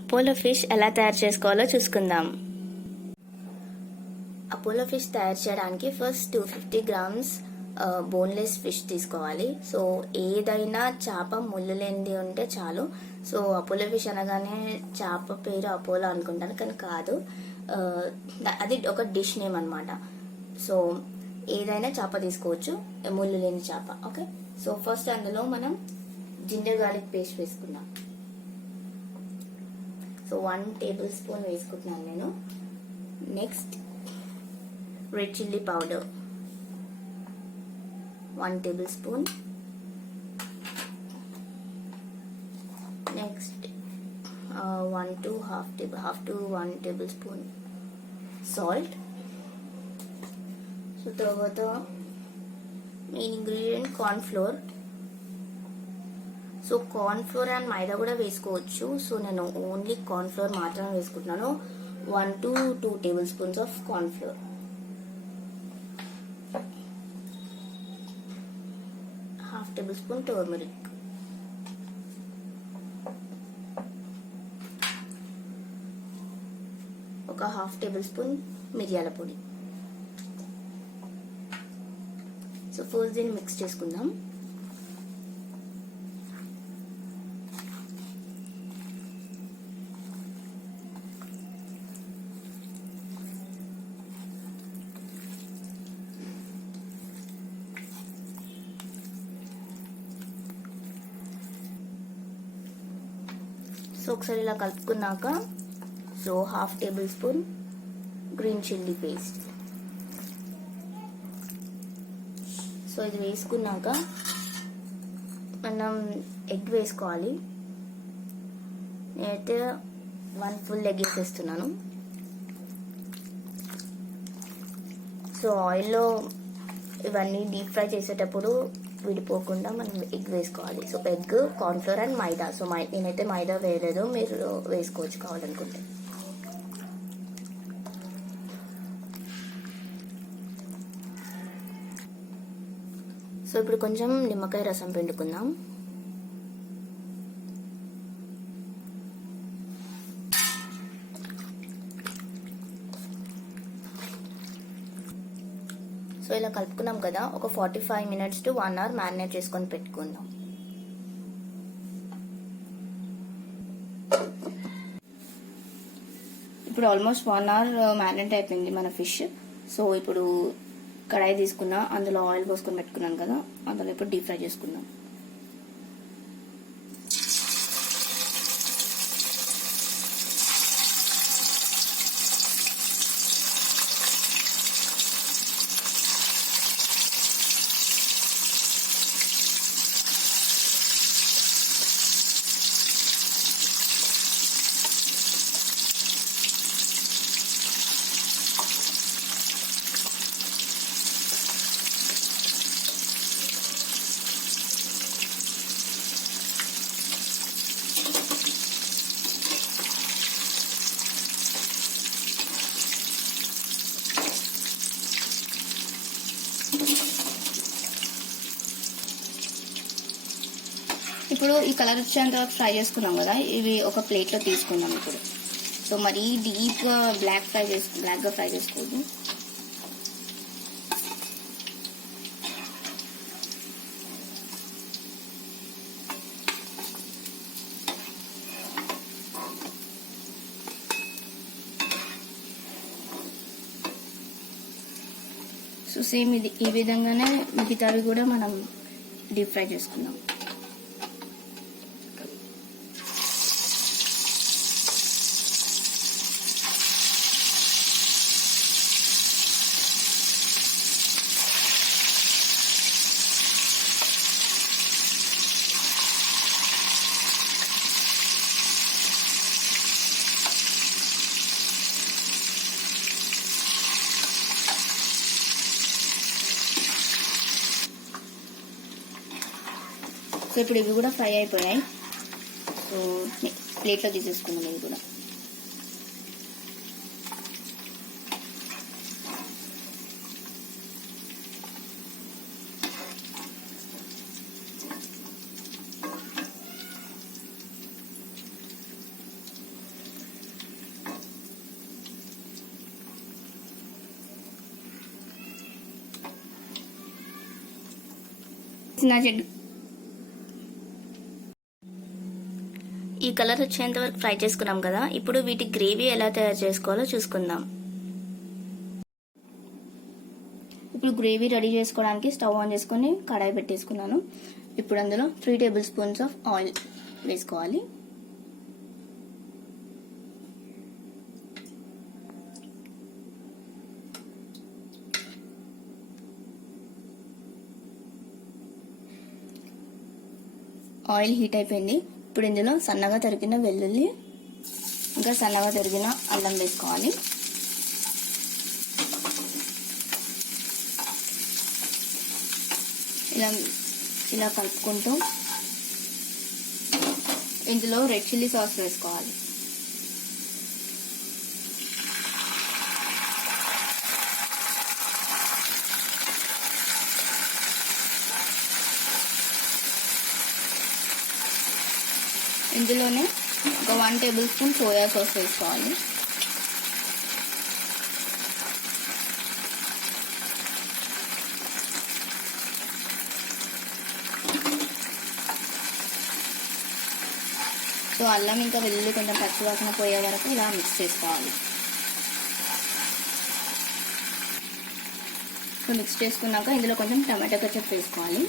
Apollo fish ఎలా తయారు చేసుకోవాలో చూసుకుందాం. అపోలో ఫిష్ తయారు చేయడానికి ఫస్ట్ 250 గ్రామ్స్ బోన్లెస్ ఫిష్ తీసుకోవాలి. సో ఏదైనా చేప ముళ్ళు లేనిది ఉంటే చాలు. సో అపోలో ఫిష్ అనగానే చేప పేరు అపోలో అనుకుంటాను, కానీ కాదు, అది ఒక డిష్ నేమ్ అనమాట. సో ఏదైనా చేప తీసుకోవచ్చు, ముళ్ళు లేని చేప. ఓకే, సో ఫస్ట్ అందులో మనం జింజర్ గార్లిక్ పేస్ట్ వేసుకుందాం. సో 1 టేబుల్ స్పూన్ వేసుకుంటున్నాను నేను. Next red chilli powder 1 tablespoon. Next 1 to half to 1 tablespoon salt. So తర్వాత main ingredient corn flour. So corn flour and maida కూడా వేసుకోవచ్చు. సో నేను only corn flour మాత్రమే వేసుకుంటున్నాను. 1 to 2 tablespoons of corn flour. Half tablespoon turmeric. ఒక half tablespoon మిరియాల పొడి. So first దీన్ని మిక్స్ చేసుకుందాం. సో ఒకసారి ఇలా కలుపుకున్నాక so half tablespoon green chilli paste. So ఇది వేసుకున్నాక మనం ఎగ్ వేసుకోవాలి. నేనైతే 1 ఫుల్ ఎగ్ వేసేస్తున్నాను. సో ఆయిల్లో ఇవన్నీ డీప్ ఫ్రై చేసేటప్పుడు విడిపోకుండా మనం ఎగ్ వేసుకోవాలి. సో ఎగ్, కార్న్ఫ్లోర్ అండ్ మైదా. సో నేనైతే మైదా వేయలేదు, మీరు వేసుకోవచ్చు కావాలనుకుంటే. సో ఇప్పుడు కొంచెం నిమ్మకాయ రసం పిండుకుందాం. సో ఇలా కలుపుకున్నాం కదా, ఒక 45 minutes to 1 hour మ్యారినేట్ చేసుకొని పెట్టుకుందాం. ఇప్పుడు ఆల్మోస్ట్ 1 hour మ్యారినేట్ అయిపోయింది మన ఫిష్. సో ఇప్పుడు కడాయి తీసుకున్నా, అందులో ఆయిల్ పోసుకొని పెట్టుకున్నాను కదా, అందులో ఇప్పుడు డీప్ ఫ్రై చేసుకుందాం. ఇప్పుడు ఈ కలర్ వచ్చేంత వరకు ఫ్రై చేసుకున్నాం కదా, ఇవి ఒక ప్లేట్లో తీసుకుందాం ఇప్పుడు. సో మరీ డీప్గా బ్లాక్గా ఫ్రై చేసుకోవద్దు. సో సేమ్ ఈ విధంగానే మిగతావి కూడా మనం డీప్ ఫ్రై చేసుకుందాం. సో ఇప్పుడు ఇవి కూడా ఫ్రై అయిపోయాయి. సో ప్లేట్లో తీసేసుకున్నాం ఇవి కూడా. చిన్న చెట్టు ఈ కలర్ వచ్చేంత వరకు ఫ్రై చేసుకున్నాం కదా. ఇప్పుడు వీటి గ్రేవీ ఎలా తయారు చేసుకోవాలో చూసుకుందాం. ఇప్పుడు గ్రేవీ రెడీ చేసుకోవడానికి స్టవ్ ఆన్ చేసుకొని కడాయి పెట్టేసుకున్నాను. ఇప్పుడు అందులో 3 టేబుల్ స్పూన్స్ ఆఫ్ ఆయిల్ వేసుకోవాలి. ఆయిల్ హీట్ అయిపోయింది. ఇప్పుడు ఇందులో సన్నగా తరిగిన వెల్లుల్లి ఇంకా సన్నగా తరిగిన అల్లం వేసుకోవాలి. ఇలా కలుపుకుంటూ ఇందులో రెడ్ చిల్లీ సాస్ వేసుకోవాలి. ఇందులోనే ఒక 1 టేబుల్ స్పూన్ సోయా సాస్ వేసుకోవాలి. సో అల్లం ఇంకా వెల్లుల్లి కొంచెం పచ్చివాసన పోయే వరకు ఇలా మిక్స్ చేసుకోవాలి. సో మిక్స్ చేసుకున్నాక ఇందులో కొంచెం టమాటో కెచప్ వేసుకోవాలి.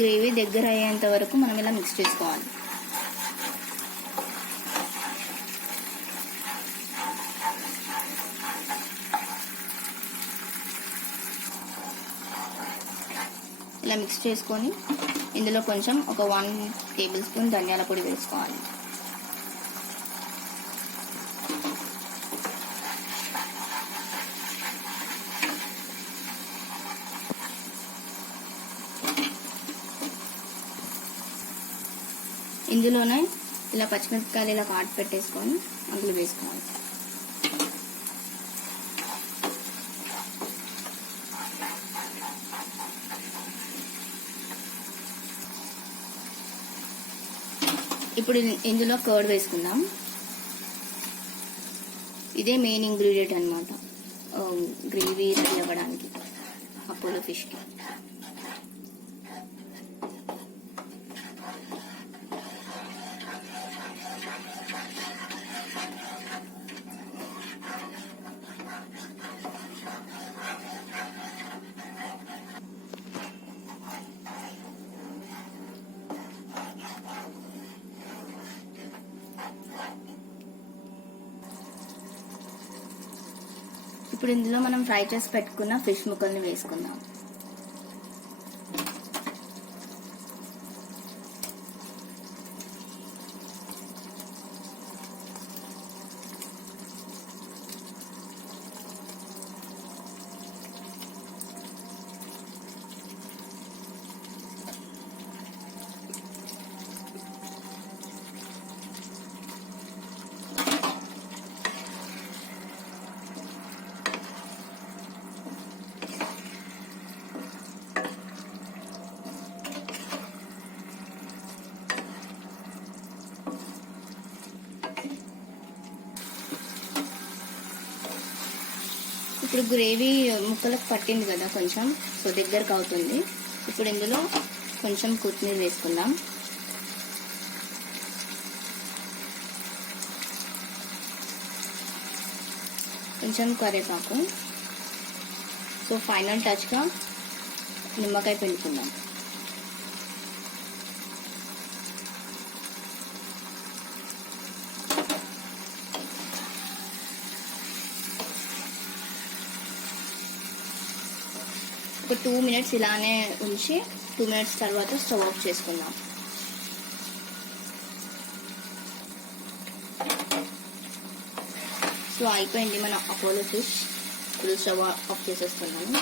గ్రేవీ దగ్గర అయ్యేంత వరకు మనం ఇలా మిక్స్ చేసుకోవాలి. ఇలా మిక్స్ చేసుకొని ఇందులో కొంచెం ఒక 1 టేబుల్ స్పూన్ ధనియాల పొడి వేసుకోవాలి. ఇందులోనే ఇలా పచ్చిమిరపకాయలు ఇలా కాటు పెట్టేసుకొని అందులో వేసుకోవాలి. ఇప్పుడు ఇందులో కర్డ్ వేసుకుందాం. ఇదే మెయిన్ ఇంగ్రీడియంట్ అన్నమాట గ్రేవీ రెడీ అవ్వడానికి అపోలో ఫిష్కి. ఇప్పుడు ఇందులో మనం ఫ్రై చేసి పెట్టుకున్న ఫిష్ ముక్కల్ని వేసుకుందాం. ఇప్పుడు గ్రేవీ ముక్కలకు పట్టింది కదా కొంచెం, సో దగ్గరకు అవుతుంది. ఇప్పుడు ఇందులో కొంచెం కొత్తిమీర వేసుకుందాం. కొంచెం కరివేపాకు. సో ఫైనల్ టచ్గా నిమ్మకాయ పిండుకుందాం. ఒక 2 మినిట్స్ ఇలానే ఉంచి 2 మినిట్స్ తర్వాత స్టవ్ ఆఫ్ చేసుకుందాం. సో అయిపోయింది మన అపోలో ఫిష్. ఇప్పుడు స్టవ్ ఆఫ్ చేసేస్తున్నాను.